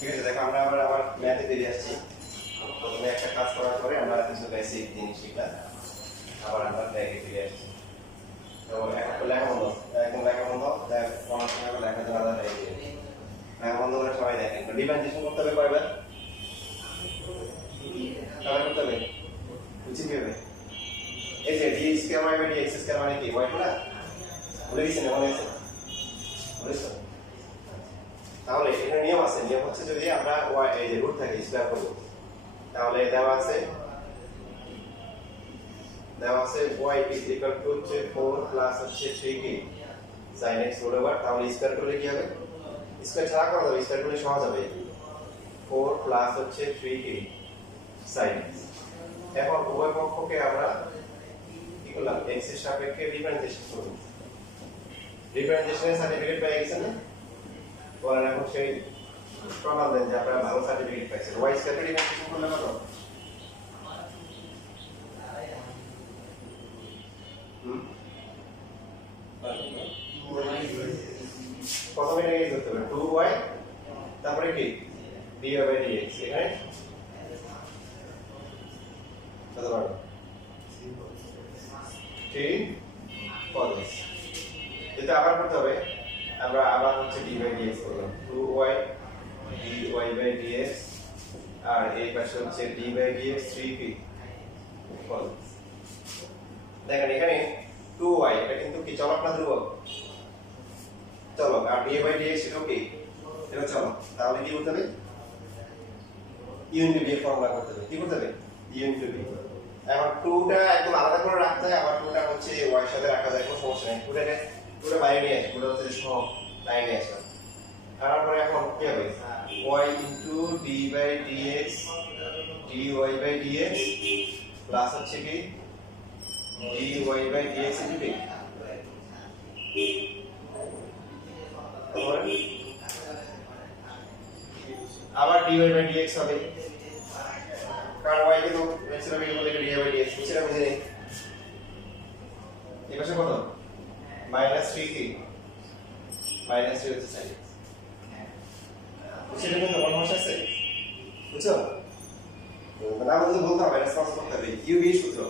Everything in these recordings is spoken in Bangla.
ঠিক আছে, দেখো আমরা আবার ম্যাথে ফিরে আসছি। প্রথমে একটা কাজ করার পরে আমরা কিছু বেসিক জিনিস শিখলাম, আবার আমরা ব্যাগে ফিরে আসছি। তো এখন লেখা বন্ধ, একদম লেখা বন্ধ, কোনো সময় লেখা তো আলাদা লেখা বন্ধ করে সবাই দেখেন। ডিফারেন্সিয়েশন করতে হবে কয়বার? কয়বার করতে হবে? বুঝছি কি হবে? এই যে D square Y by D X square মানে কি? ওয়াই না ভুলে গেছেন? মনে আছে? বুঝছো? তাহলে এখানে নিয়ম আছে, নিয়ম হচ্ছে যদি আমরা y এই যে রুট থাকে স্কয়ার করব, তাহলে দেওয়া আছে y is equal to 4 plus হচ্ছে 3k sin x root over, তাহলে স্কয়ার করলে কি হবে? স্কয়ার ছাড়া করা যাবে, স্কয়ার করলে সহজ হবে। 4 প্লাস হচ্ছে 3k sin x। এখন উভয় পক্ষকে আমরা কি করলাম? x এর সাপেক্ষে ডিফারেন্সিয়েশন করব। ডিফারেন্সিয়েশনের সার্টিফিকেট পেয়ে গেছেন না? বলেন এখন সেই প্রমাণ দেন যে আপনারা ভালো সার্টিফিকেট পাইছেন। y স্কয়ার ডিফারেন্সিয়েশন করলে কত? প্রথমে এটাকে করতে হবে 2y, তারপরে কি dy বাই dx। এখানে কত পারবে? 3 cos x। এটা আবার করতে হবে, আমরা আবার হচ্ছে dy বাই dx করলাম। 2y dy বাই dx, আর এই পাশে হচ্ছে d by dx 3p cos x। দেখেন এখানে 2y এটা কিন্তু কি চলক না ধ্রুবক? চলক। আর d বাই dx এটা কি? এটা চলক। তাহলে কি করতে হবে? u ইনটু d এর ফর্মুলা করতে হবে। কি করতে হবে? u into d। এখন 2টা একদম আলাদা করে রাখতে হয়, আবার 2টা হচ্ছে y এর সাথে রাখা যায়, কোনো সমস্যা নেই। 2টা বাইরে নিয়ে আসি, 2টা হচ্ছে সব লাইনে আসে। তারপরে এখন কি হবে? y into d by dx dy by dx plus হচ্ছে কি dy by dx into d। আবার dy বাই dx হবে, কারণ y কে তো x এর ভ্যালু বলে dy বাই dx সেটা বুঝে নেই। এই পাশে কত? -3k -3 হচ্ছে sin x। সেটা কিন্তু অলমোস্ট আছে, বুঝছো? না বুঝলে বলতে হবে, মাইনাস করতে হবে। u b সূত্র,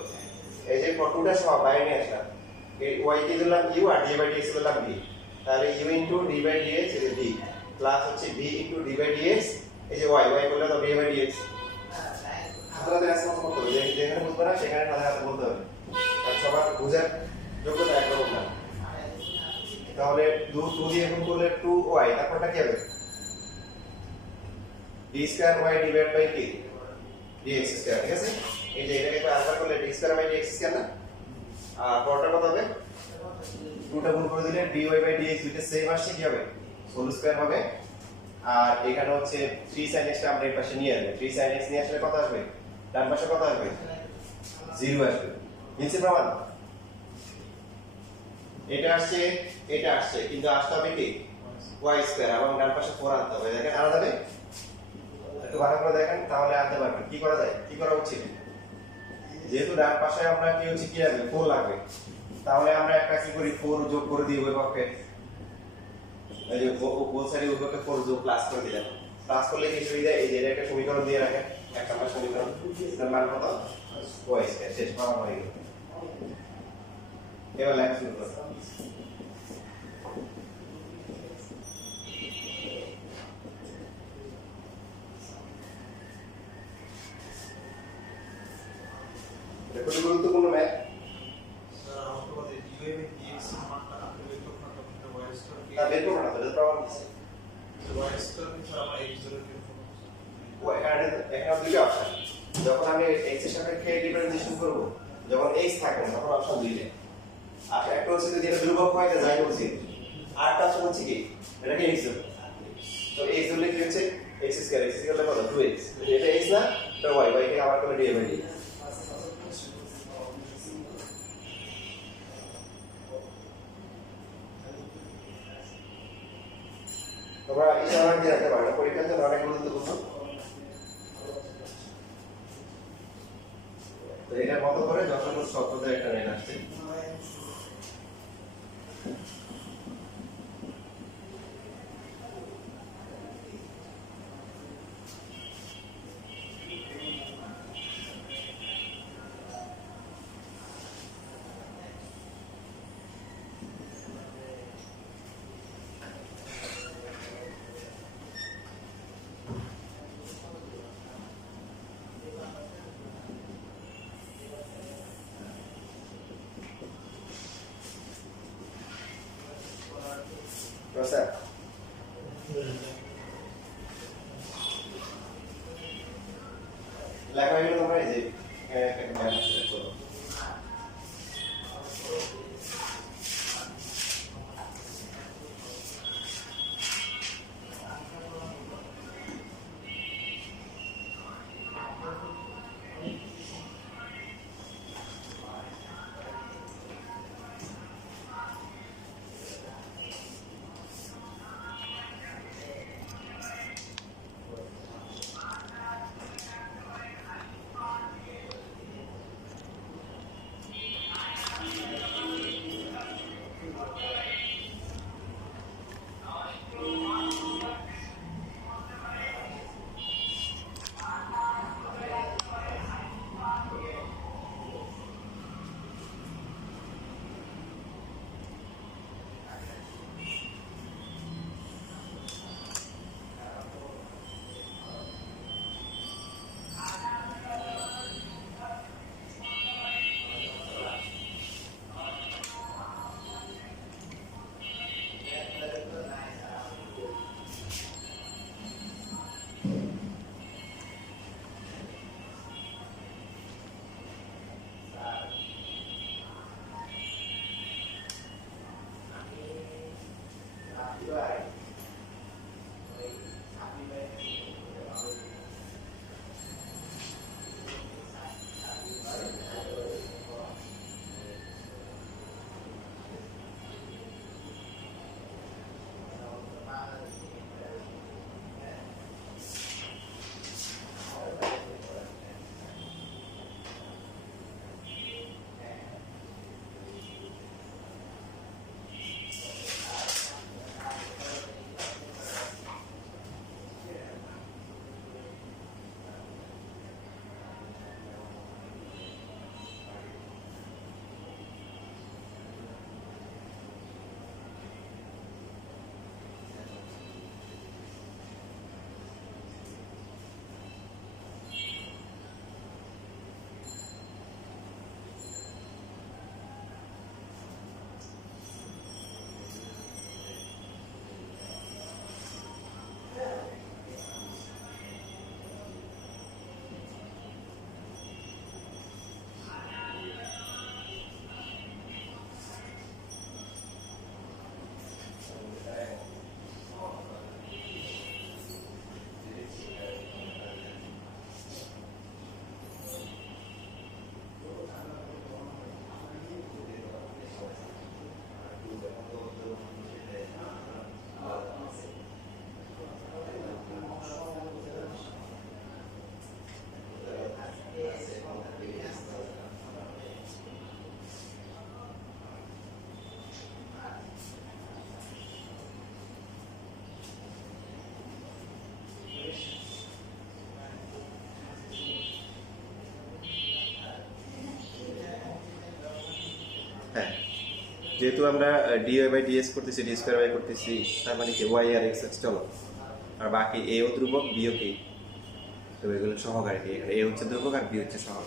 এই যে 2টা সব বাইরে নিয়ে আসলাম, এই y কে দিলাম u আর d বাই dx দিলাম b, তাহলে u into d by dx এই যে d প্লাস হচ্ছে b into d by dx এই যে y করলে তো d বাই dx। তাহলে রেসপন্স করতে হবে, যেখানে বুঝবে না সেখানে সাথে সাথে বলতে হবে, আর সবার বুঝার যোগ্যতা একরকম না। তাহলে 2 দিয়ে গুণ করলে 2y, তারপরটা কি হবে? d square y divide by কি dx স্কয়ার। ঠিক আছে, এই যে এটাকে আনসার করলে d square by dx square না, আর পরটা কত হবে? 2টা গুণ করে দিলে dy বাই dx দুইটা সেম আসছে, কি হবে? হোল স্কয়ার হবে। আর এখানে হচ্ছে 3 sin x টা আমরা এই পাশে নিয়ে আসব। 3 sin x নিয়ে আসলে কত আসবে? ডান পাশে কত আসবে? 0 আসবে। নিচে প্রমাণ এটা আসছে, এটা আসছে, কিন্তু আসতে হবে কি y স্কয়ার, এবং ডান পাশে 4 আনতে হবে। দেখেন আনা যাবে? একটু ভালো করে দেখেন, তাহলে আনতে পারবেন। কি করা যায়? কি করা উচিত? যেহেতু ডান পাশে আমরা কি হচ্ছে কি লাগবে? 4 লাগবে, তাহলে আমরা একটা কি করি? 4 যোগ করে দিই ওই পক্ষে, এই যে বোথ সাইডে ওই পক্ষে 4 যোগ প্লাস করে দিলাম। প্লাস করলে কি সুবিধা? এই যে এটা একটা সমীকরণ দিয়ে রাখেন, এক নম্বর সমীকরণ, এর মান কত? y square. শেষ করা হয়ে গেল। এবার লেখা শুরু করো। এটা খুবই গুরুত্বপূর্ণ ম্যাথ। স্যার আমাকে বলে dy বাই dx এর মানটা আপনি বের করুন না, তখন y স্কয়ার কি? না বের করব না, এটা প্রমাণ দিছি। y স্কয়ার কি আমরা x ধরে বের করব? এখানে দুটো অপশন, যখন আমি x এর সাপেক্ষে ডিফারেন্সিয়েশন করব, যখন x থাকে না তখন অপশন দুইটা। আর একটা হচ্ছে যদি এটা ধ্রুবক হয় তাহলে যাই বলছি আরটা হচ্ছে কি এটাকে x ধরো তো x ধরলে কি হচ্ছে x স্কয়ার কত 2x এটা x না তো y কে আবার করে dA by dx তোমরা ইশারা দিয়ে রাখতে পারো পরীক্ষাতে অনেক গুরুত্বপূর্ণ তো এটার মতো করে যখন শব্দের একটা লাইন আসছে Rosa. লেখা হয়ে গেল তোমরা এই যে একটা ম্যাপ আছে চলো হ্যাঁ যেহেতু আমরা dy বাই dx করতেছি d স্কয়ার বাই করতেছি তার মানে কি y আর x আছে চলো আর বাকি a ও ধ্রুবক b ও কি তো এগুলো সহগ আর কি a হচ্ছে ধ্রুবক আর b হচ্ছে সহগ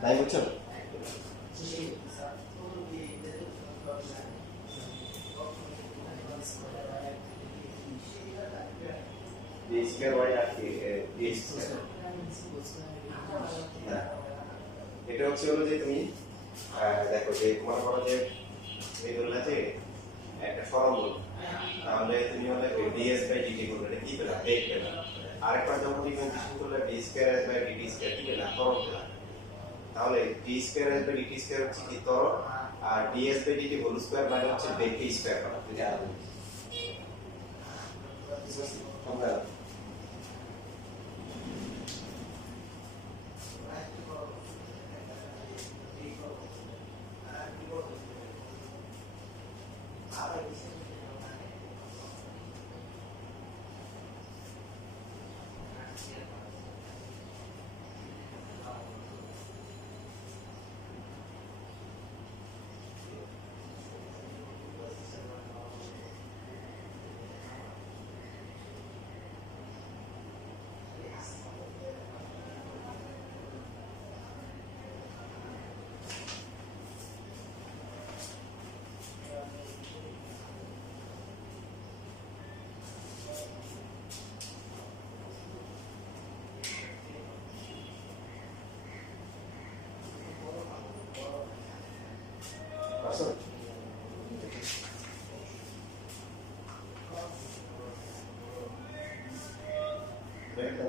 তাই বুঝছো d স্কয়ার y আর কি d স্কয়ার হ্যাঁ এটা হচ্ছে হলো যে তুমি দেখো যে মনে করো যে এই বললা যে একটা ফর্মুলা, তাহলে তুমি হলে ds বাই dt করবে, এটা কি পেলা? বেগ পেলা। আরেকবার যখন ডিফারেন্সিয়েশন করলে d square by dt square কি পেলা? ত্বরণ পেলা। তাহলে d square by dt square হচ্ছে কি? ত্বরণ। আর ds by dt whole square মানে হচ্ছে বেগকে স্কয়ার করা। যদি আর আমরা আসো দেখো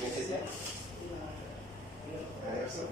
দেখেছে আসো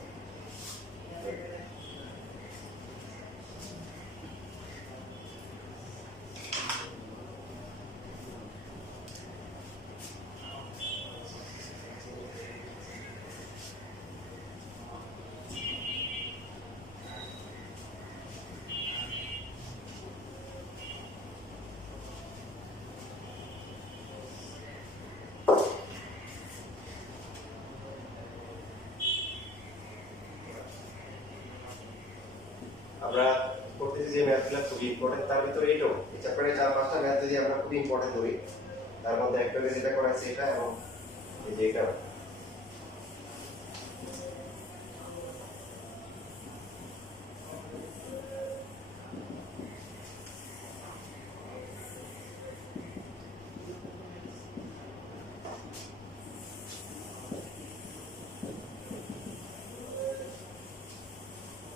আমরা করতেছি যে ম্যাথগুলো খুব ইম্পর্টেন্ট, তার ভিতরে এটাও এই চ্যাপ্টারে 4-5টা ম্যাথ যদি আমরা খুব ইম্পর্টেন্ট ধরি, তার মধ্যে একটা যেটা করা আছে এটা এবং এই যে এটা।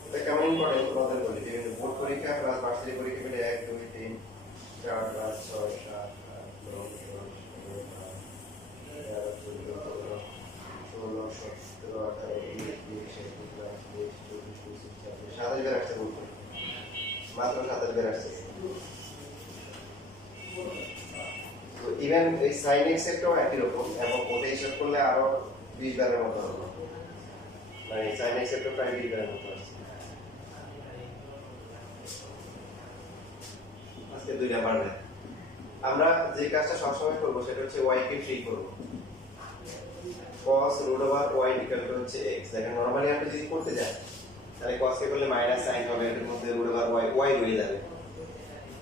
এটা কেমন ইম্পর্টেন্ট তোমাদের বলি, বিভিন্ন বোর্ড পরীক্ষা প্লাস ভার্সিটি পরীক্ষা মিলে 1 2 3 4 5 6 7 8 9 10 11 12 13 14 15 16 17 18 19 20 21 22 23 24 25 26 27 27 বার আসছে বোর্ড পরীক্ষা, মাত্র 27 বার আসছে। তো ইভেন এই সাইন এক্সেপ্টও একই রকম এবং ওটা হিসাব করলে আরো 20 বারের মতো হবে, মানে সাইন এক্সেপ্টও প্রায় 20 বারের মতো আছে। আজকে 2 নাম্বার ম্যাথ। আমরা যে কাজটা সবসময় করবো সেটা হচ্ছে y কে ফ্রি করব। cos √y = হচ্ছে x। দেখেন নরমালি আমরা যদি করতে যাই তাহলে cos কে করলে মাইনাস sin হবে, এর মধ্যে √y y রয়ে যাবে।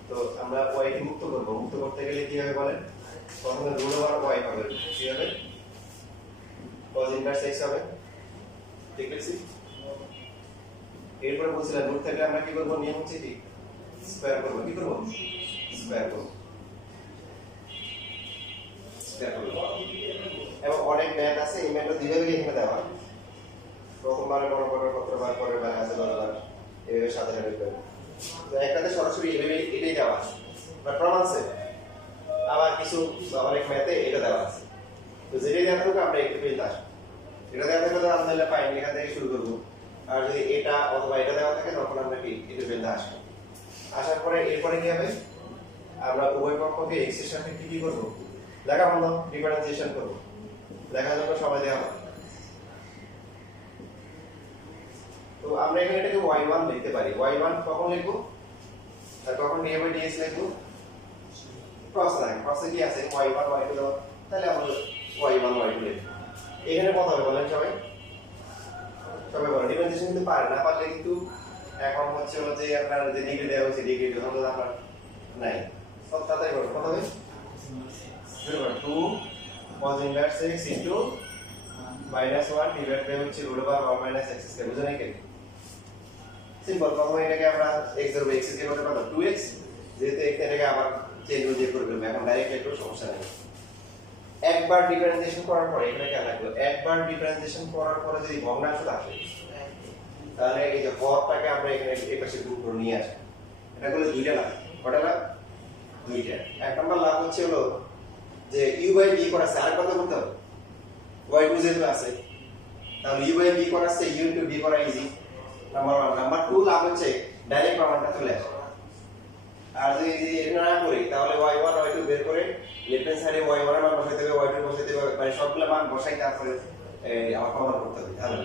তো আমরা y কে মুক্ত করব, মুক্ত করতে গেলে কি হবে বলেন? প্রথমে √y হবে, কি হবে? cos ইনভার্স x হবে, ঠিক আছে? এরপর বলছিলাম রুট থাকলে আমরা কি করব? নিয়ম হচ্ছে কি স্কয়ার করব। কি করব? স্কয়ার করব, স্কয়ার করব। এবং অনেক ম্যাথ আছে, এই ম্যাথটা দিলে এখানে দেওয়া প্রথমবার মনে করো কতবার পরের বার আছে 10 বার এইভাবে সাথে সাথে করবে। তো একটাতে সরাসরি এইভাবে এটাই দেওয়া আছে বাট প্রমাণ আছে, আবার কিছু অনেক ম্যাথে এটা দেওয়া আছে। তো যেটাই দেওয়া থাকুক আমরা একটু পেয়ে আসবো, এটা দেওয়া থাকলে তো আলহামদুলিল্লাহ পাইনি, এখান থেকে শুরু করবো। আর যদি এটা অথবা এটা দেওয়া থাকে তখন আমরা কি এটা পেয়ে আসবো। আসার পরে এরপরে কি হবে? আমরা উভয় পক্ষকে x এর সাপেক্ষে কি করব? লেখা বন্ধ, ডিফারেন্সিয়েশন করব। লেখার জন্য সময় দেওয়া হবে। তো আমরা এখানে এটাকে y1 লিখতে পারি। y1 কখন লিখব আর কখন d/dx লিখব? ক্রস লাইন, ক্রসে কি আছে y1 y2 দাও, তাহলে আমরা y1 y2 লিখব। এখানে কত হবে বলেন সবাই? সবাই বলেন। ডিফারেন্সিয়েশন কিন্তু পারে না, পারলে কিন্তু এখন হচ্ছে হলো যে আপনার যে ডিগ্রি দেওয়া হচ্ছে ডিগ্রি হলো আপনার নাই সব তাড়াতাড়ি করুন কত হবে 2 cos inverse x into -1 divide by হচ্ছে √1 - x স্কয়ার বুঝলেন কি সিম্পল প্রথমে এটাকে আমরা x ধরব x স্কয়ার করতে কত 2x যেহেতু এটাকে আবার চেঞ্জ দিয়ে করে দেব এখন ডাইরেক্ট একটু সমস্যা নেই একবার ডিফারেন্সিয়েশন করার পরে এখানে কি লাগলো একবার ডিফারেন্সিয়েশন করার পরে যদি ভগ্নাংশ আসে তাহলে এই যে হরটাকে আমরা এখানে এই পাশে গুণ করে নিয়ে আসি এটা করলে দুইটা লাভ কয়টা লাভ দুইটা এক নাম্বার লাভ হচ্ছে হলো যে u/b করা আছে আর কত করতে হবে y2 যেহেতু আছে তাহলে u/b করা আছে u * b করা ইজি নাম্বার 1 নাম্বার 2 লাভ হচ্ছে ডাইরেক্ট প্রমাণটা চলে আসে আর যদি এটা না করি তাহলে y1 y2 বের করে লেফট হ্যান্ড সাইডে y1 এর মান বসাইতে হবে y2 বসাইতে হবে মানে সবগুলো মান বসাই তারপরে আমার প্রমাণ করতে হবে তাহলে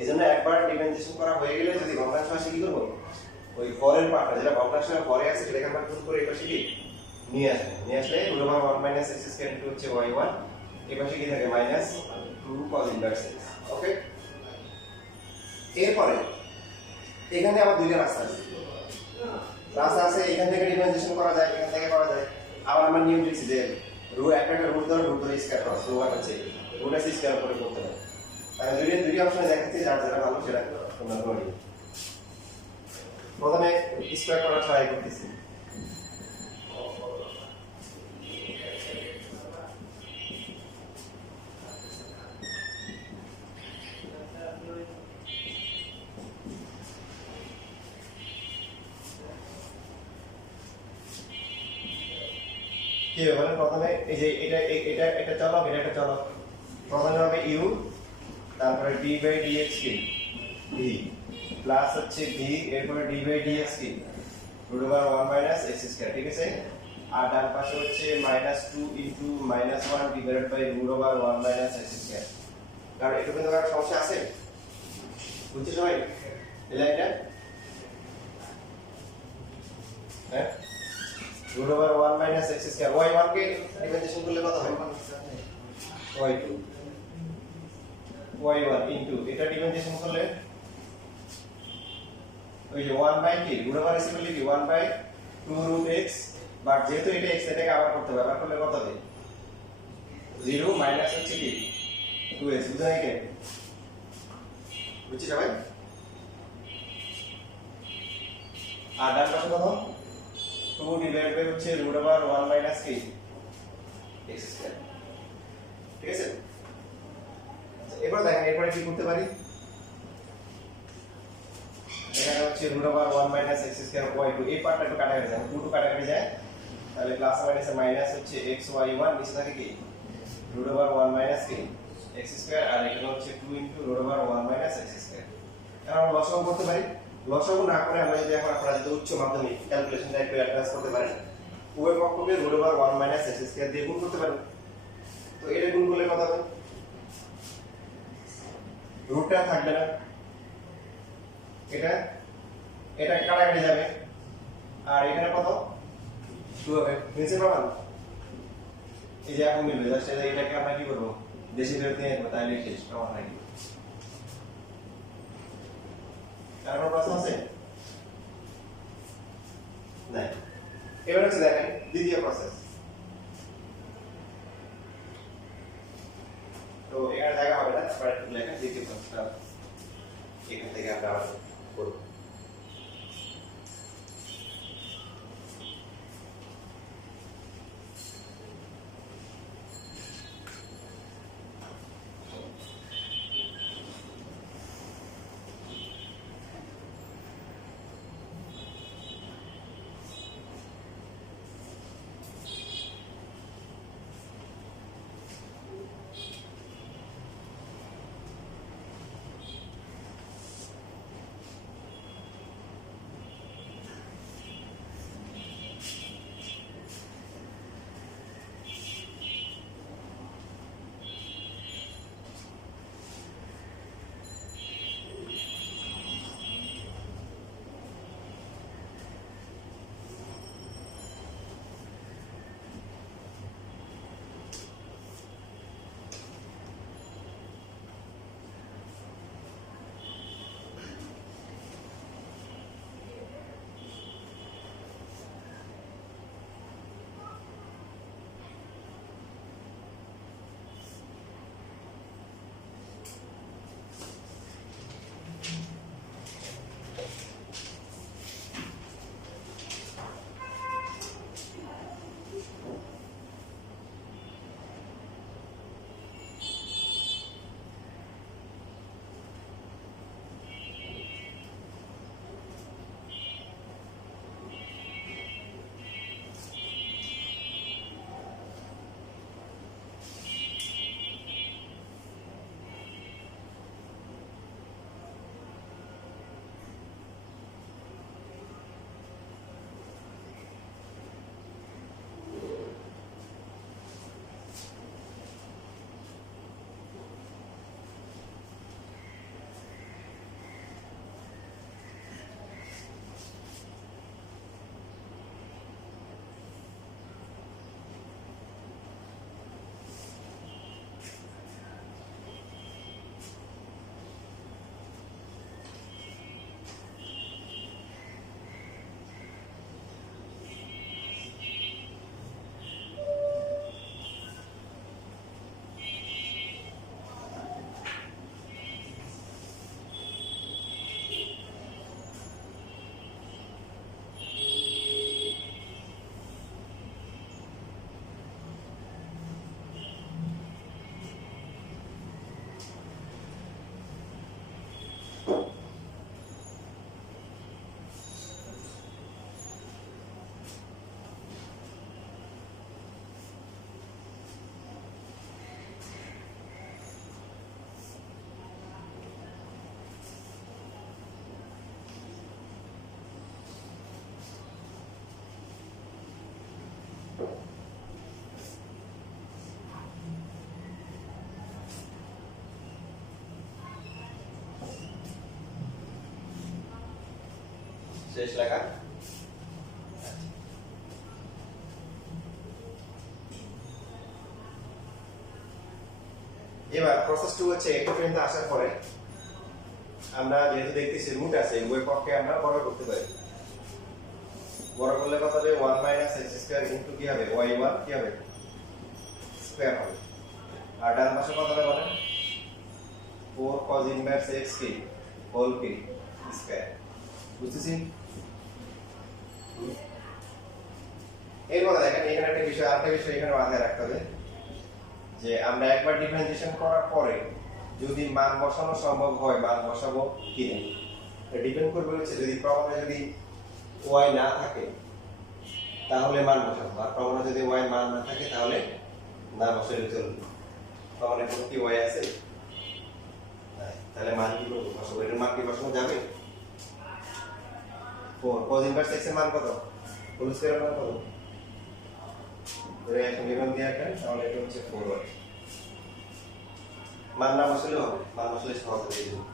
এইজন্য একবার ডিফারেন্সিয়েশন করা হয়ে গেলে যদি ভগ্নাংশ আসে কি করব ওই পরের পার্টটা যেটা ভগ্নাংশের পরে আছে সেটাকে আমরা গুণ করে এই পাশে কি নিয়ে আসলে √1 - x স্কয়ার ইনটু হচ্ছে y1 এই পাশে কি থাকে -2 cos inverse x ওকে এরপরে এখানে আবার দুইটা রাস্তা আছে এখান থেকে ডিফারেন্সিয়েশন করা যায় এখান থেকে করা যায় আবার আমরা নিয়ম লিখছি যে একটা রুট ধরে রুট ধরে স্কয়ার ক্রস রুট আছে রুট আছে স্কয়ার করে করতে হবে তাহলে দুই অপশনে দেখাচ্ছি যার যেটা ভালো সেটা তোমরা ধরে প্রথমে স্কয়ার করা ট্রাই করতেছি কি হবে প্রথমে এই যে এটা চলক এটা চলক প্রথমে হবে u তারপরে d/dx কি v প্লাস হচ্ছে v এরপরে d/dx কি √1 - x স্কয়ার ঠিক আছে আর ডান পাশে হচ্ছে -2 * -1 ডিভাইডেড বাই √1 - x স্কয়ার কারণ এটা কিন্তু একটা সমস্যা আছে বুঝছো সবাই এই লাইনটা হ্যাঁ √1 - x স্কয়ার y1 কে ডিফারেন্সিয়েশন করলে কত হবে y2 y1 ইনটু এটা ডিফারেন্সিয়েশন করলে ওই যে 1 বাই কি √1 ইকুয়াল কি 1 বাই 2 √x বাট যেহেতু এটা x এটাকে আবার করতে হবে আবার করলে কত হবে 0 মাইনাস হচ্ছে কি 2x বুঝাই কি বুঝছি সবাই আর ডান পাশে কত 2 ডিভাইড বাই হচ্ছে √1 - কি x স্কয়ার ঠিক আছে এবার দেখেন এরপরে কি করতে পারি এখানে হচ্ছে √1 - x স্কয়ার y2 এই পার্টটা একটু কাটা যায় 2 কাটা যায় তাহলে প্লাস মাইনাসে মাইনাস হচ্ছে xy1 নিচে থাকে কি √1 - কি x স্কয়ার আর এখানে হচ্ছে 2 * √1 - x স্কয়ার এখন আমরা লসাগু করতে পারি লসাগু না করে আমরা যদি এখন আপনারা যদি উচ্চ মাধ্যমিক ক্যালকুলেশনটা একটু অ্যাডভান্স করতে পারেন উভয় পক্ষকে √1 - x স্কয়ার দিয়ে গুণ করতে পারেন তো এটা গুণ করলে কত হবে রুটটা থাকবে না এটা কাটাকাটি যাবে আর এখানে কত 2 হবে নিচে পাবেন এই যে এখন মিলবে জাস্ট এটাকে আমরা কি করব দেশি ফেরত নিয়ে আসবো তাহলে শেষ প্রমাণ হয় তারপর প্রশ্ন আছে না এবার হচ্ছে দেখেন দ্বিতীয় প্রসেস তো এখানে জায়গা হবে না তারপরে লেখা দ্বিতীয় প্রসেসটা এখান থেকে আমরা করব শেষ লেখা। এবার প্রসেস 2 হচ্ছে একটা পর্যন্ত আসার পরে আমরা যেহেতু দেখতেছি রুট আছে উভয় পক্ষে আমরা বড় করতে পারি। বড় করলে কত হবে 1 মাইনাস x স্কয়ার ইনটু কি হবে y1 কি হবে স্কয়ার হবে। আর ডান পাশে কত হবে বলেন 4 cos ইনভার্স x কি হোল কি স্কয়ার। বুঝতেছেন? এরপরে দেখেন এখানে একটা বিষয় আরেকটা বিষয় এখানে মাথায় রাখতে হবে যে আমরা একবার ডিফারেন্সিয়েশন করার পরে যদি মান বসানো সম্ভব হয় মান বসাবো কিনা ডিপেন্ড করবে হচ্ছে যদি প্রমাণে যদি y না থাকে তাহলে মান বসাবো, আর প্রমাণে যদি y মান না থাকে তাহলে না বসালে চলবে। প্রমাণে কোনো কি y আছে নাই, তাহলে মান কি করবো বসাবো, এটার মান কি বসানো যাবে 4 cos ইনভার্স x এর মান কত হোল স্কয়ার মান কত ধরে এখন বিমান দিয়ে রাখেন তাহলে এটা হচ্ছে 4y। মান না বসালে হবে, মান বসালে সহজ হয়ে যাবে।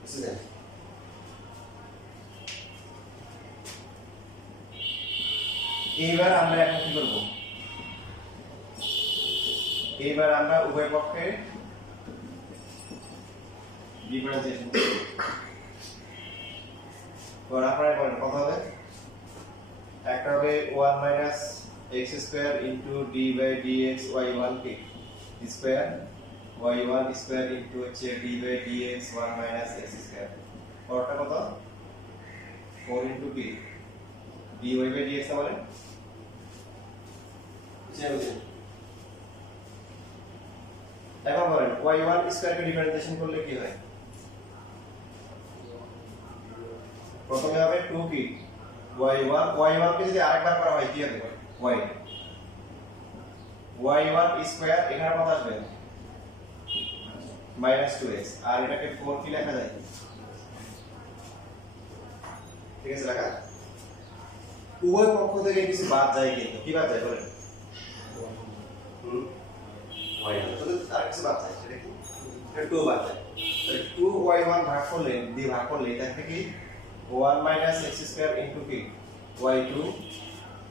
বুঝছেন? এইবার আমরা এখন কি করব, এইবার আমরা উভয় পক্ষে ডিফারেন্সিয়েশন করব। তো আপনারা বলেন কত হবে, একটা হবে 1 minus x square into d by dx y1 কি স্কয়ার y1 স্কয়ার ইনটু হচ্ছে d by dx 1 minus x square. পরটা কত 4 into b dy by dx বলেন এখন বলেন y1 স্কয়ার কে ডিফারেন্সিয়েশন করলে কি হয়, প্রথমে হবে 2 কি y1 কে যদি আরেকবার করা হয় কি হবে y1 স্কয়ার এখানে কত আসবে -2x আর এটাকে 4 কি লেখা যায়, ঠিক আছে লেখা। উভয় পক্ষ থেকে কিছু বাদ যায় কিন্তু কি বাদ যায় বলেন y1 তো আর কিছু বাদ যায় সেটা কি এটা 2 বাদ যায়, তাহলে 2y1 ভাগ করলে দিয়ে ভাগ করলে এটা থেকে 1 মাইনাস x স্কয়ার ইনটু কি y2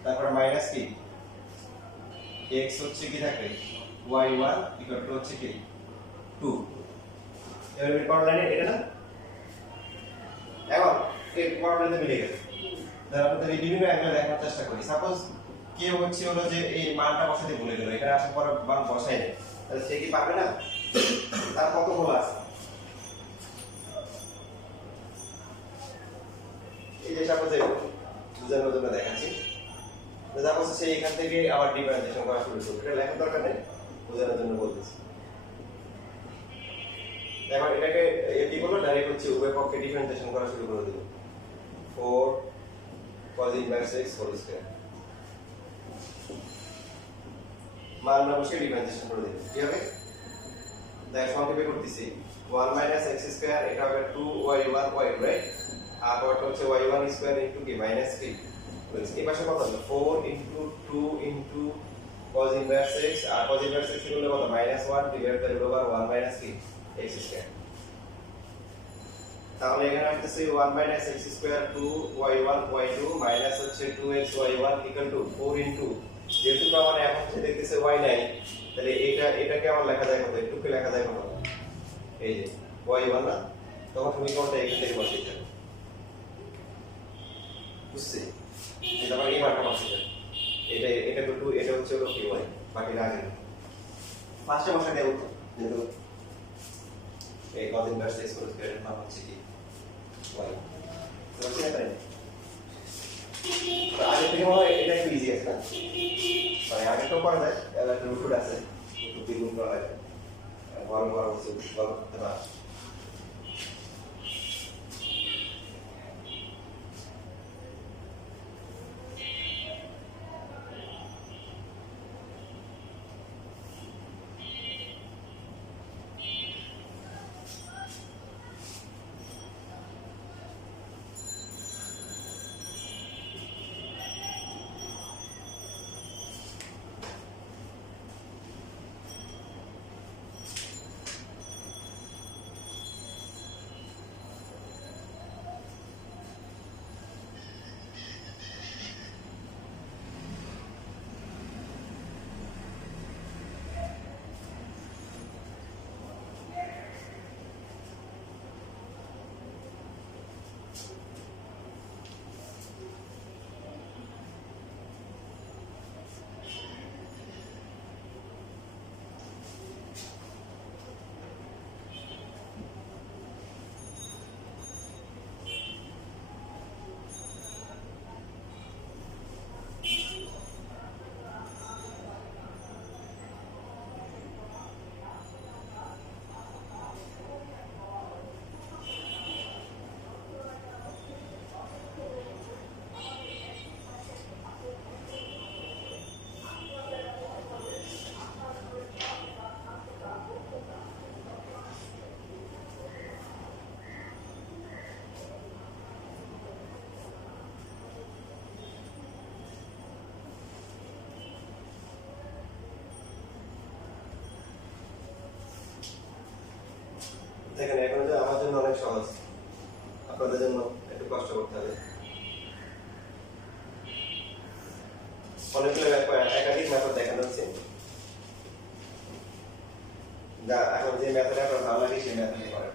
তারপর মাইনাস কি x হচ্ছে কি থাকে y1 ইকুয়াল টু হচ্ছে কি 2। এবার পরের লাইনে এটা না এখন এই পরের লাইনে মিলে গেছে। তাহলে আমরা এই বিভিন্ন অ্যাঙ্গেল দেখার চেষ্টা করি। সাপোজ কেউ হচ্ছে হলো যে এই মানটা বসাতে ভুলে গেল, এখানে আসার পর মান বসাই নেই, তাহলে সে কি পাবে না, তার কত ভুল আছে। এই যে সাপোজ বুঝানোর জন্য দেখাচ্ছি, সাপোজ সে এখান থেকে আবার ডিফারেন্সিয়েশন করা শুরু করবে, এটা লেখার দরকার নেই, বোঝানোর জন্য বলতেছি। এখন এটাকে কি করলো ডাইরেক্ট হচ্ছে উভয় পক্ষে ডিফারেন্সিয়েশন করা শুরু করে দিল 4 cos inverse x whole square মান না বসে ডিফারেন্সিয়েশন করে দিল কি হবে, দেখ সংক্ষেপে করতেছি 1 মাইনাস x স্কয়ার এটা হবে 2y1 y রাইট, আর পরটা হচ্ছে y1 স্কয়ার ইনটু কি মাইনাস কি এই পাশে কত হবে 4 into 2 into cos inverse x আর cos ইনভার্স x করলে কত -1 ডিভাইড বাই ওভার 1 মাইনাস কি x স্কয়ার। তাহলে এখানে আসছে 1 minus x square 2y1 y2 minus হচ্ছে 2x y1 equal to 4 into যেহেতু মানে এখন যে দেখতেছে y নাই তাহলে এটাকে আমার লেখা যায় কত একটু লেখা যায় কত এই যে y1 না, তখন সমীকরণটা এখান থেকে বসিয়ে দেব। বুঝছি এটা মানে এই মানটা বসিয়ে দেব, এটা তো 2 এটা হচ্ছে হলো কি y বাকি না আগে ফার্স্টে বসিয়ে দেব যেহেতু এই cos inverse x whole square এর মান হচ্ছে কি y তো বসিয়ে দেন। তো আগে থেকে মনে হয় এটা একটু ইজি আছে না, মানে আগে তো করা যায় এবার রুট আছে একটু দ্বিগুণ করা যায় বড় বড় হচ্ছে বড় করতে পারে। আপনাদের জন্য একটু কষ্ট করতে হবে। অনেকগুলো একাধিক মেথড দেখানো হচ্ছে, যা এখন যে মেথডে আপনার ভালো লাগে সেই মেথডে করেন।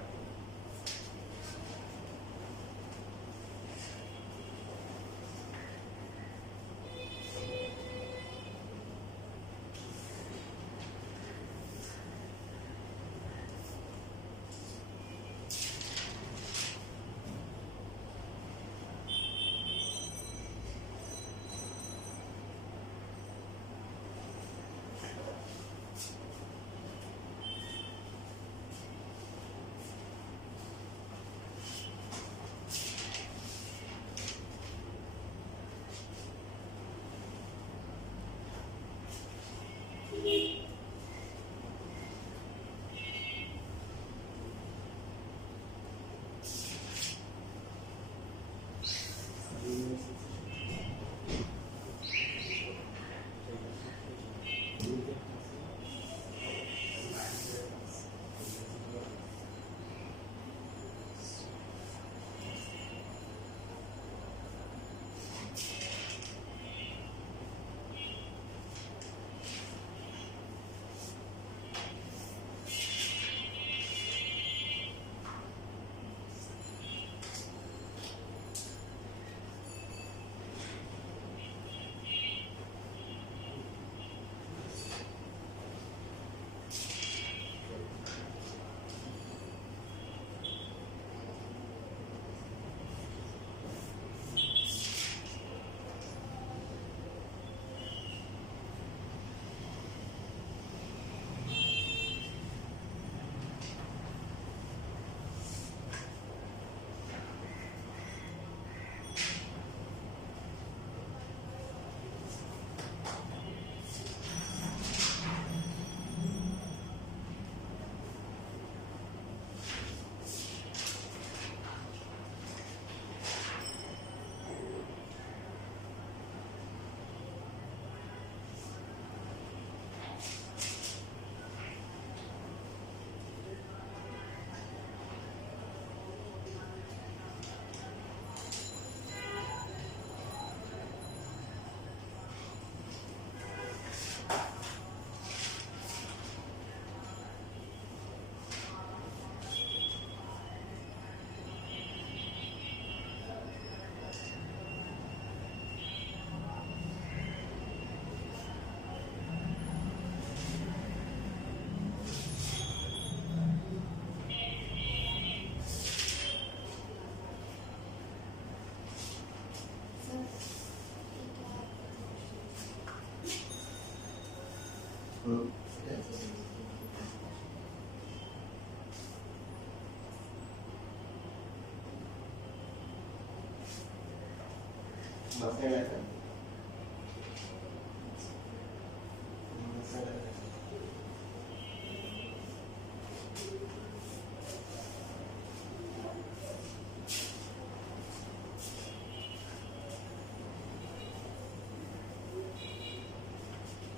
মাঝখানে লেখা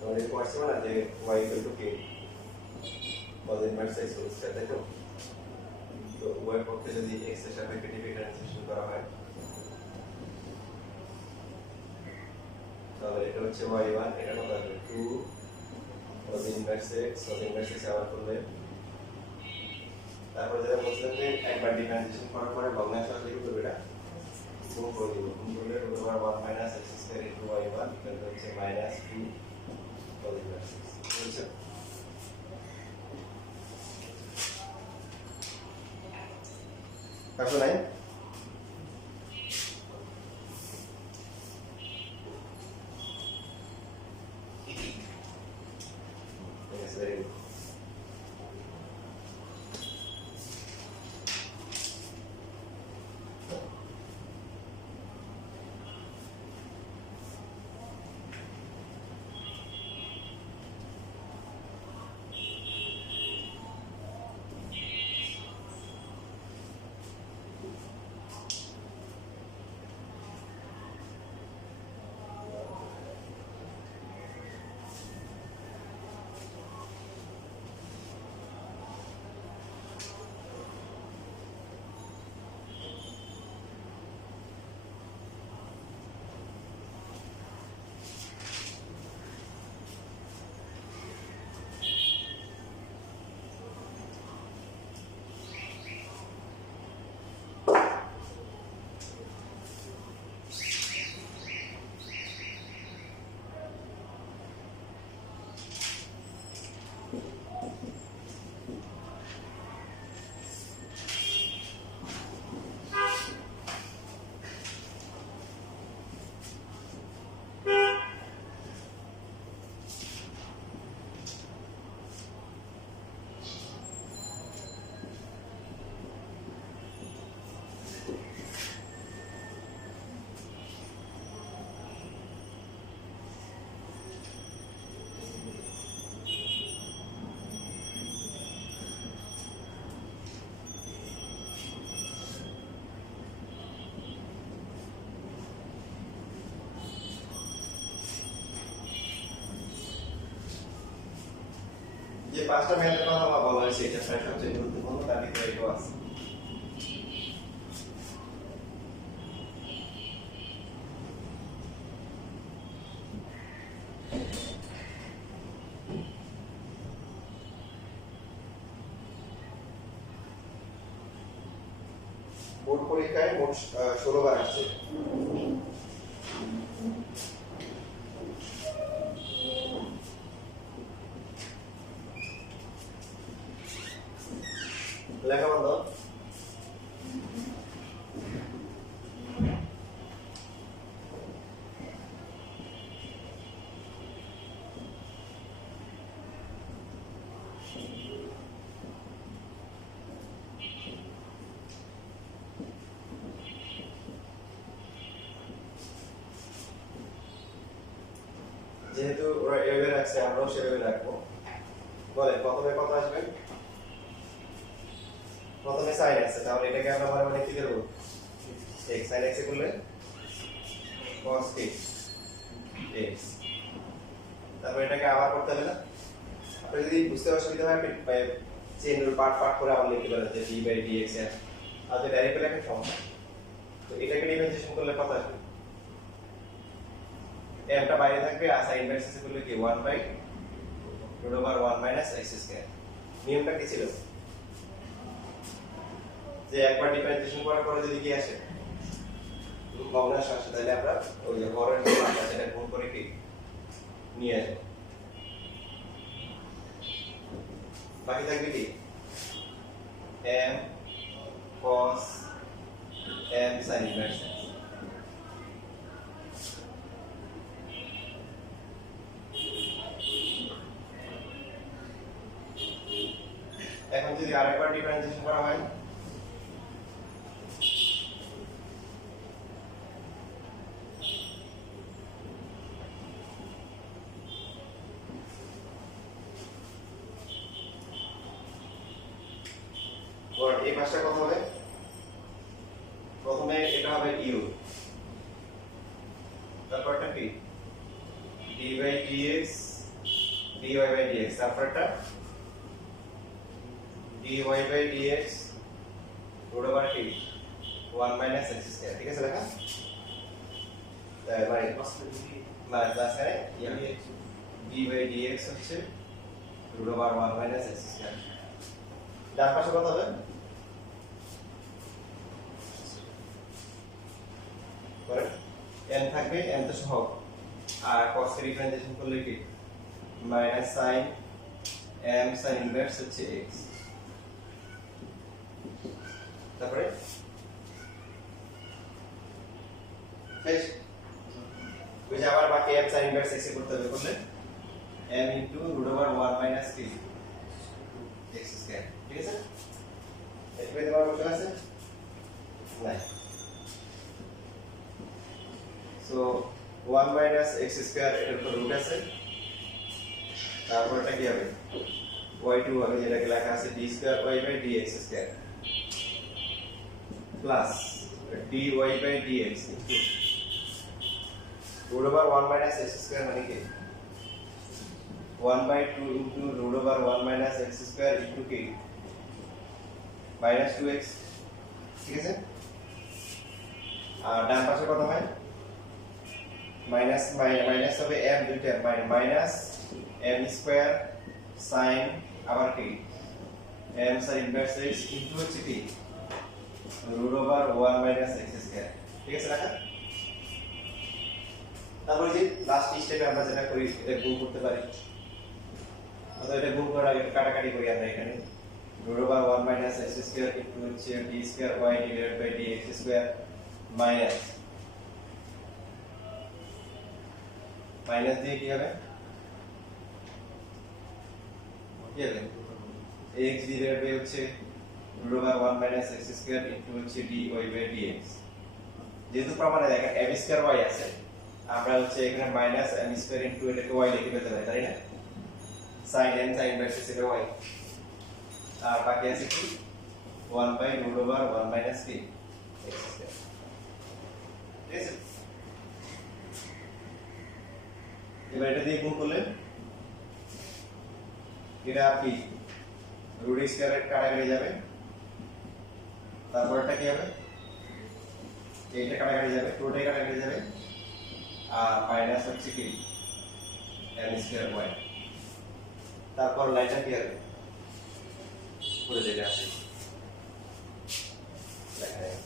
तो एक क्वेश्चन बना दे y इक्वल टू k और इन मैथ साइज को सेट देखो तो y পক্ষে যদি x এর সাপেক্ষে ডিফারেন্সিয়েশন করা হয় তাহলে এটা হচ্ছে y1 এটা কত হবে 2 cos inverse x cos inverse x আবার করলে তারপর যেটা বলছিলাম যে একবার ডিফারেন্সিয়েশন করার পরে ভগ্নাংশ আসলে কি করবে এটা গুণ করে দিব গুণ করলে root over 1 - x square into y1 equal হচ্ছে -2 cos ইনভার্স x বুঝছো কাকু নাই very good. পাঁচটা মেথডের কথা আমার বলা হয়েছে, এটা সবচেয়ে গুরুত্বপূর্ণ, তার ভিতরে এটাও আছে। বোর্ড পরীক্ষায় মোট 16 বার আসছে। লেখা বন্ধ। যেহেতু ওরা এভাবে রাখছে, আমরাও সেভাবে রাখবো। বলেন প্রথমে কত আসবে? প্রথমে সাইন আছে, তাহলে এটাকে আমরা মানে কি করব? x sin x করলে cos x। তারপর এটাকে আবার করতে হবে না? আপনি যদি বুঝতে অসুবিধা হয় আপনি চেন রুল পার্ট করে আবার লিখতে পারেন যে d/dx এর আর যে ডাইরেক্ট লেখা সমস্যা। তো এটাকে ডিফারেন্সিয়েশন করলে কত আসবে? m টা বাইরে থাকবে আর sin inverse আছে করলে কি 1/√1 - x²। নিয়মটা কি ছিল? যে একবার ডিফারেন্সিয়েশন করার পরে যদি কি আসে ভগ্নাংশ আসে, তাহলে আমরা ওই যে হরের যে মানটা সেটা গুণ করে কি নিয়ে আসবো। বাকি থাকবে কি m cos m sin inverse x। এখন যদি আরেকবার ডিফারেন্সিয়েশন করা হয়, এই পাশটা কত হবে? প্রথমে এটা হবে u, তারপরটা কি d/dx dy/dx, তারপরটা dy/dx √1 - x²। ঠিক আছে লেখা? তাই মানে প্লাস d/dx হচ্ছে √1 - x²। ডান পাশে কত হবে? n থাকবে, n তো সহগ, আর cos এর ডিফারেন্সিয়েশন করলে কি minus sin m sin inverse হচ্ছে x। তারপরে শেষ। ওই যে আবার বাকি m sin ইনভার্স x এ করতে হবে, করলে m √1 - x²। ঠিক আছে? এরপরে তোমার কোশ্চেন আছে? নাই। সো 1 - x² এর উপর রুট আছে, তারপর এটা কি হবে y2 হবে, যেটাকে লেখা আছে d²y/dx² প্লাস dy/dx √1 - x² মানে কি 1/2 √1 - x² ইনটু কি -2x। ঠিক আছে? আর ডান পাশে কত হয়? মাইনাস মাইনাস হবে m দুইটা মাইনাস m² sin আবার কি m sin inverse x into হচ্ছে কি √1 - x²। ঠিক আছে লেখা? তারপরে যে লাস্ট স্টেপে আমরা যেটা করি এটা গুণ করতে পারি, অথবা এটা গুণ করার আগে কাটাকাটি করি আমরা এখানে √1 - x² ইনটু হচ্ছে d²y/dx² মাইনাস মাইনাস দিয়ে কি হবে? কি হবে? x ডিভাইডেড বাই হচ্ছে √1 - x² ইনটু হচ্ছে dy/dx। যেহেতু প্রমাণে দেখেন m²y আছে, আমরা হচ্ছে এখানে মাইনাস m² ইনটু এটাকে y লিখে পেতে পারি, তাই না? sin m sin ইনভার্স হিসেবে y, আর বাকি আছে কি 1/√1 - x²। ঠিক আছে? এবার এটা দিয়ে গুণ করলে এটা কি রুট স্কয়ারের কাটাকাটি যাবে, তারপরটা কি হবে, এইটা কাটাকাটি যাবে, টোটাল কাটাকাটি যাবে, আর মাইনাস হচ্ছে কি n স্কয়ার y। তারপর লাইনটা কি হবে, পুরো যেটা আছে লেখা আছে।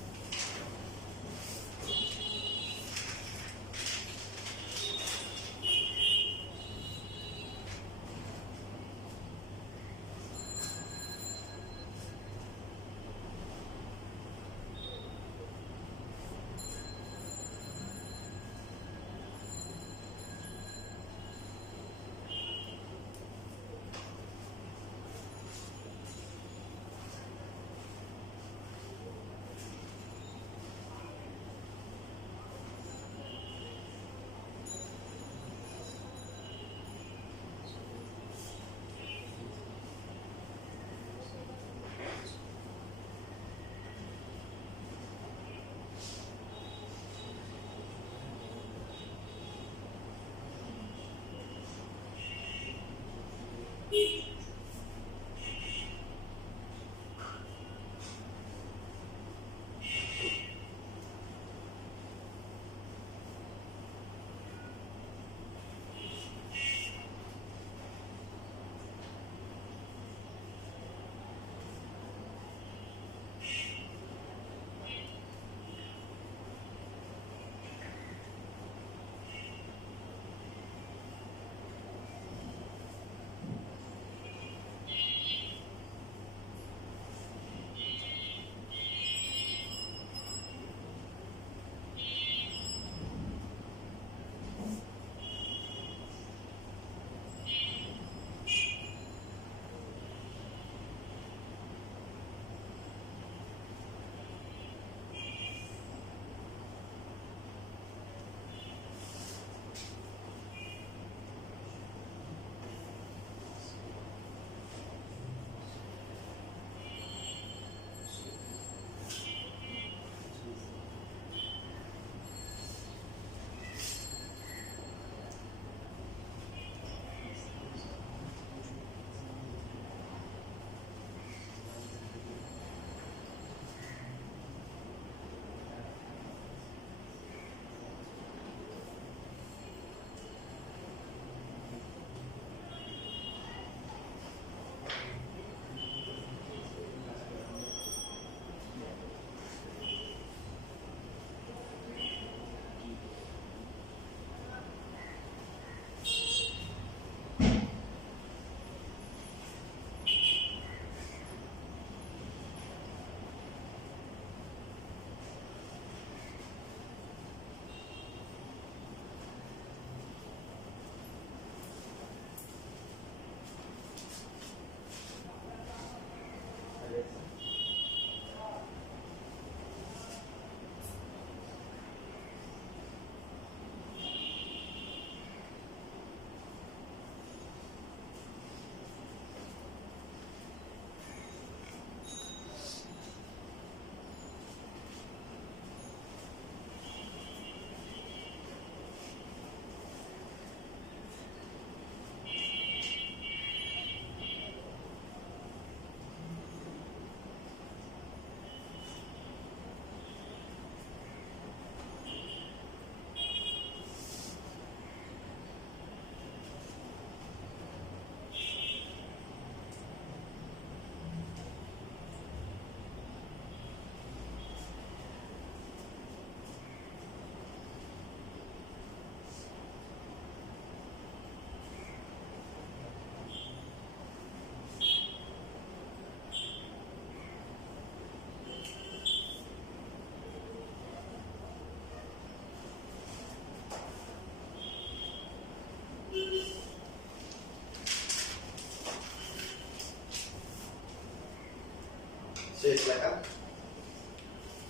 শেষ লেখা,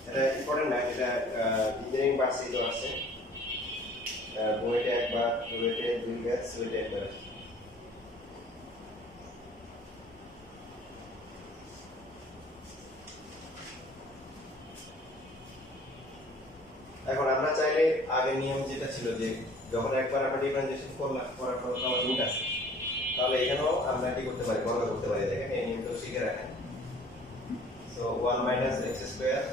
এটা ইম্পর্টেন্ট না, এটা ইঞ্জিনিয়ারিং ভার্সিটি আছে, বইটা একবার, বইটা দুইবার, বইটা একবার। এখন আমরা চাইলে আগের নিয়ম যেটা ছিল যে যখন একবার আমরা ডিফারেন্সিয়েশন করলাম, করার পর তো আমার রুট আছে, তাহলে এখানেও আমরা কি করতে পারি, গণনা করতে পারি। দেখেন এই নিয়মটা শিখে রাখেন। So 1 minus x square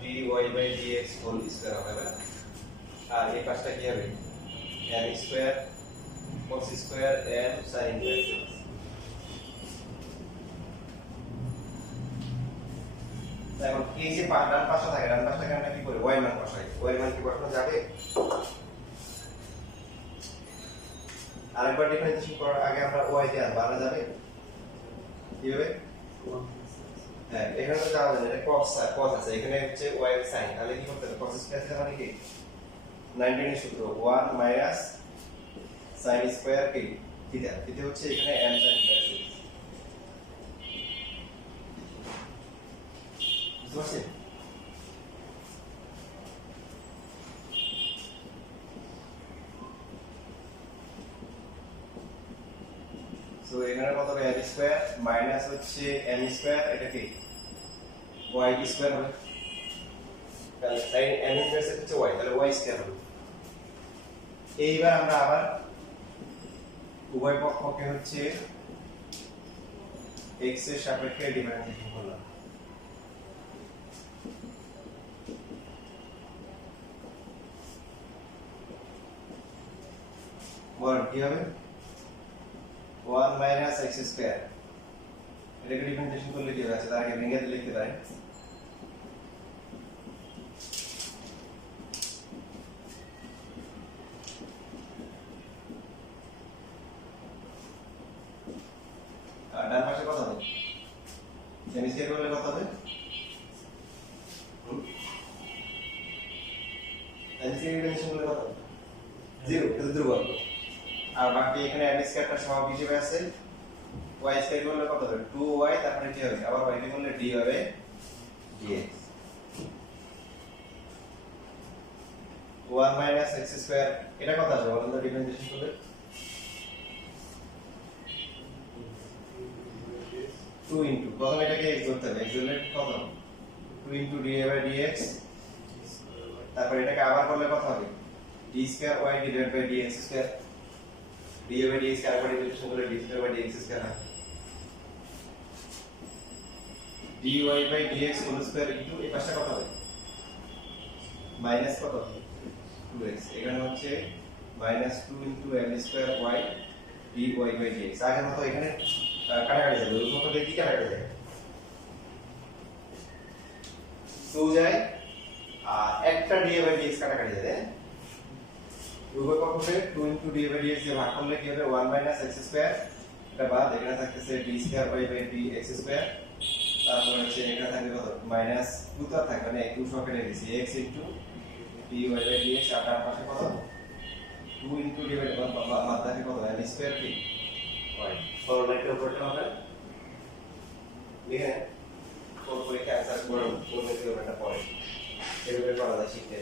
dy by dx whole square হবে না, আর এই পাশটা কি হবে m square cos square m sin inverse x। এখন এই যে ডান পাশে থাকে, ডান পাশটাকে আমরা কি করি, y মান বসাই। y মান কি বসানো যাবে? আরেকবার ডিফারেন্সিয়েশন করার আগে আমরা y দিয়ে আর বাড়া যাবে কি হবে? হ্যাঁ, এখানে তো যাওয়া যাবে, এটা cos আছে, এখানে হচ্ছে y এর sin, তাহলে কি করতে হবে, cos স্কয়ার থেকে মানে কি 19 এর সূত্র 1 মাইনাস sin স্কয়ার কি থিটা, থিটা হচ্ছে এখানে m sin ইনভার্স x। বুঝতে পারছেন? সো এখানে কত হবে, m স্কয়ার মাইনাস হচ্ছে m স্কয়ার, এটা কি y স্কয়ার হবে, তাহলে sin m ইনভার্স x হচ্ছে y, তাহলে y স্কয়ার হবে। এইবার আমরা আবার উভয় পক্ষকে হচ্ছে x এর সাপেক্ষে ডিফারেন্সিয়েশন করলাম। বল কি হবে, 1 মাইনাস x স্কয়ার, এটাকে ডিফারেন্সিয়েশন করলে কি হবে, তার আগে ভেঙে লিখতে পারেন। আর ডান পাশে কত হবে, m স্কয়ার করলে কত হবে, m স্কয়ার ডিফারেন্সিয়েশন করলে কত হবে 0, এটা ধ্রুবক। আর বাকি এখানে m স্কয়ারটা সহগ হিসেবে আছে, y স্কয়ার করলে কত হবে 2y, তারপরে কি হবে আবার y কে করলে d হবে dx। 1 মাইনাস x স্কয়ার, এটা কত আসবে বলেন তো ডিফারেন্সিয়েশন করলে, 2 ইনটু প্রথমে এটাকে x ধরতে হবে, x ধরলে কত 2 ইনটু d বাই dx, তারপর এটাকে আবার করলে কত হবে d square y divide by dx square, d by dx কে আবার ডিফারেন্সিয়েশন করলে d square by dx square হয়, dy by dx whole square into এই পাশটা কত হবে মাইনাস কত 2x, এখানে হচ্ছে minus 2 into m square y dy by dx। আগের মতো এখানে কাটাকাটি যাবে, ওই মতো দেখি কাটাকাটি যাবে, 2 যায় আর একটা d বাই dx কাটাকাটি যাবে, উভয় পক্ষকে 2 ইনটু d বাই dx দিয়ে ভাগ করলে কি হবে 1 মাইনাস x স্কয়ার, এটা বাদ এখানে থাকতেছে d square by dx square, তারপর হচ্ছে এখানে থাকবে কত মাইনাস 2 তো থাকবে না, 2 সহকারে লিখছি x into dy by dx, আর তার পাশে কত 2 ইনটু d বাই বাদ থাকে কত m স্কয়ার কি y, সরলরেখা উপরটা হবে লিখে কোন পরীক্ষা অ্যানসার করবে কিলোমিটার পরে এভাবে করা যায় শিখতে।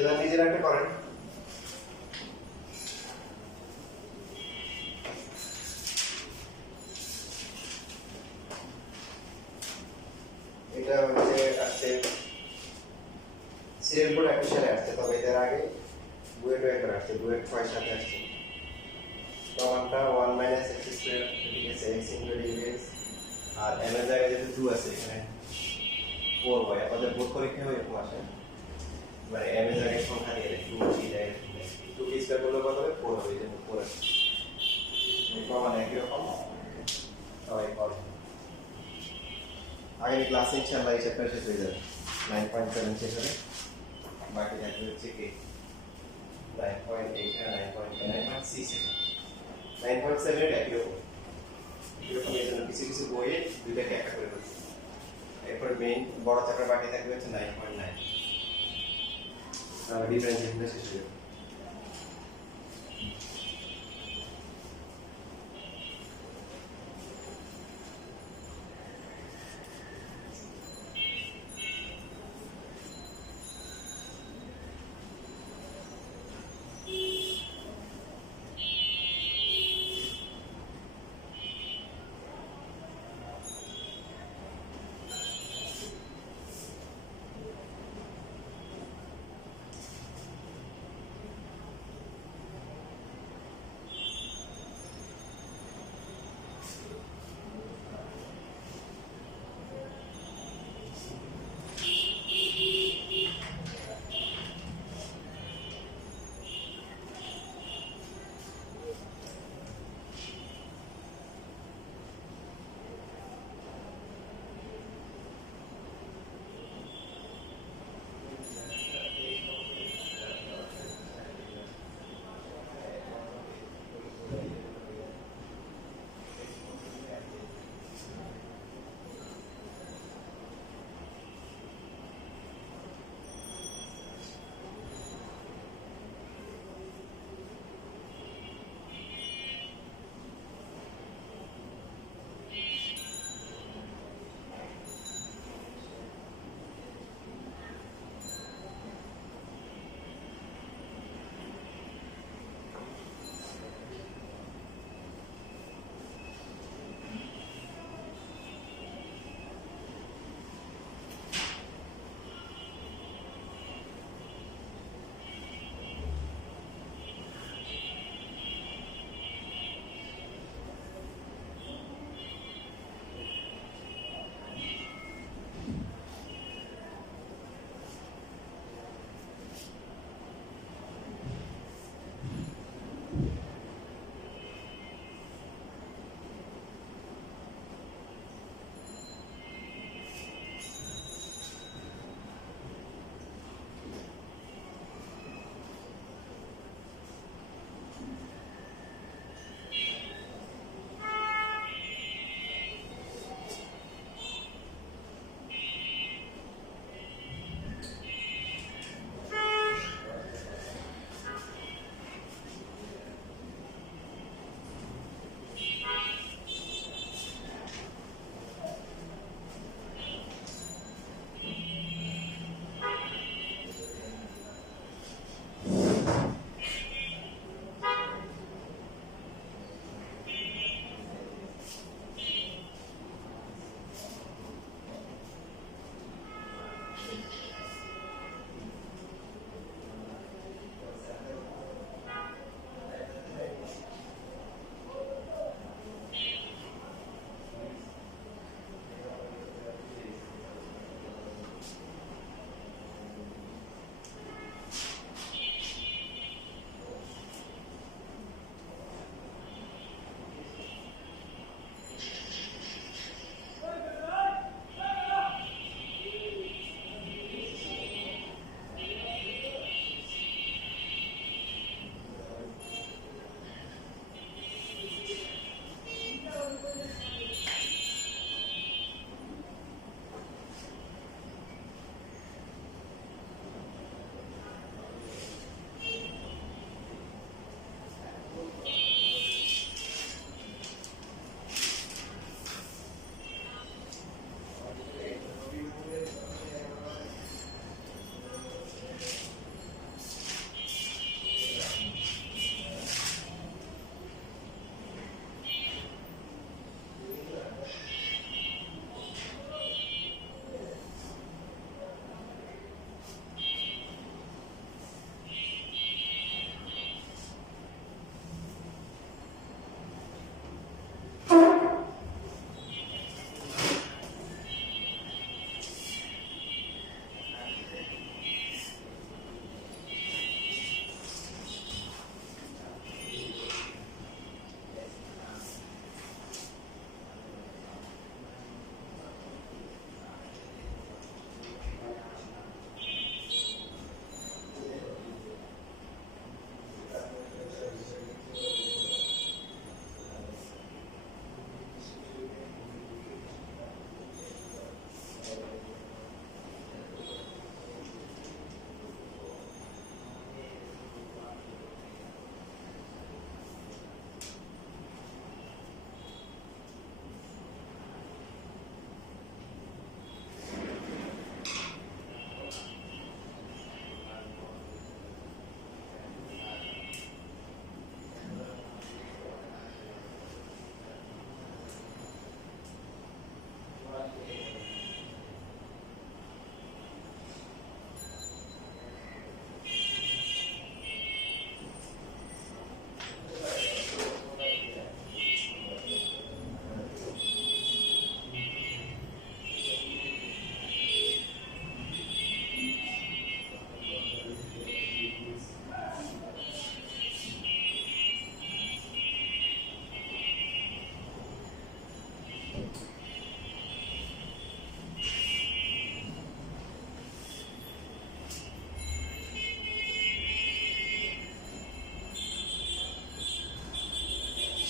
এবার নিজেরা একটা করেন। এটা হচ্ছে আসছে সিরিয়াল বোর্ড 21 সালে আসছে, তবে এর আগে বুয়েট একবার আসছে, বুয়েট 6 সালে আসছে। প্রমাণটা 1 মাইনাস এক্স স্কয়ার, ঠিক আছে, এক্স ইনটু ডিএক্স, আর এম এর জায়গায় যেহেতু 2 আছে এখানে 4y, আমাদের বোর্ড পরীক্ষা হয় এরকম আসে, মানে এম এর জায়গায় সংখ্যা দিয়ে দেয় 2 কি দেয়, 2 কি স্কয়ার করলে কত হবে, 4 হবে, এই জন্য 4 আছে। এই প্রমাণ একই রকম, সবাই করে। আগামী ক্লাসে ইনশাআল্লাহ এই চ্যাপ্টার শেষ হয়ে যাবে, 9.7 শেষ হবে, বাকি থাকবে হচ্ছে কি 9.8 আর 9.6 9.7 এর একই রকম, এরকম। এই জন্য কিছু কিছু বইয়ে দুইটাকে একটা করে বলছি। এরপর মেইন বড় চ্যাপ্টার বাকি থাকবে হচ্ছে 9.9, তাহলে ডিফারেন্সিয়েশনটা শেষ হয়ে যাবে।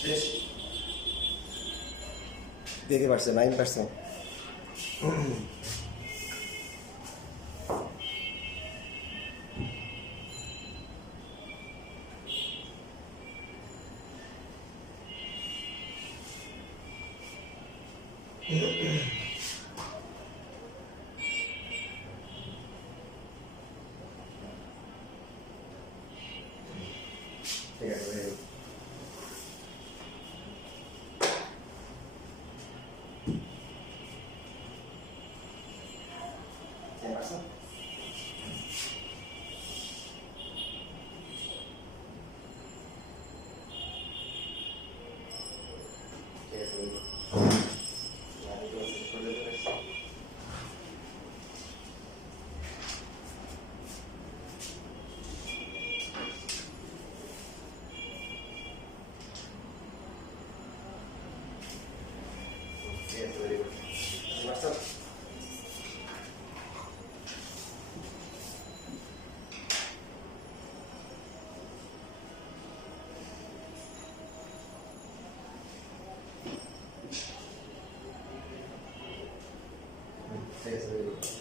শেষ। দিতে পারছে 9%। ঠিক আছে, ঠিক আছে। ঠিক আছে, আমি তো সেট করে দিতে পারছি। ঠিক আছে, very good. WhatsApp ঠিক আছে, very good.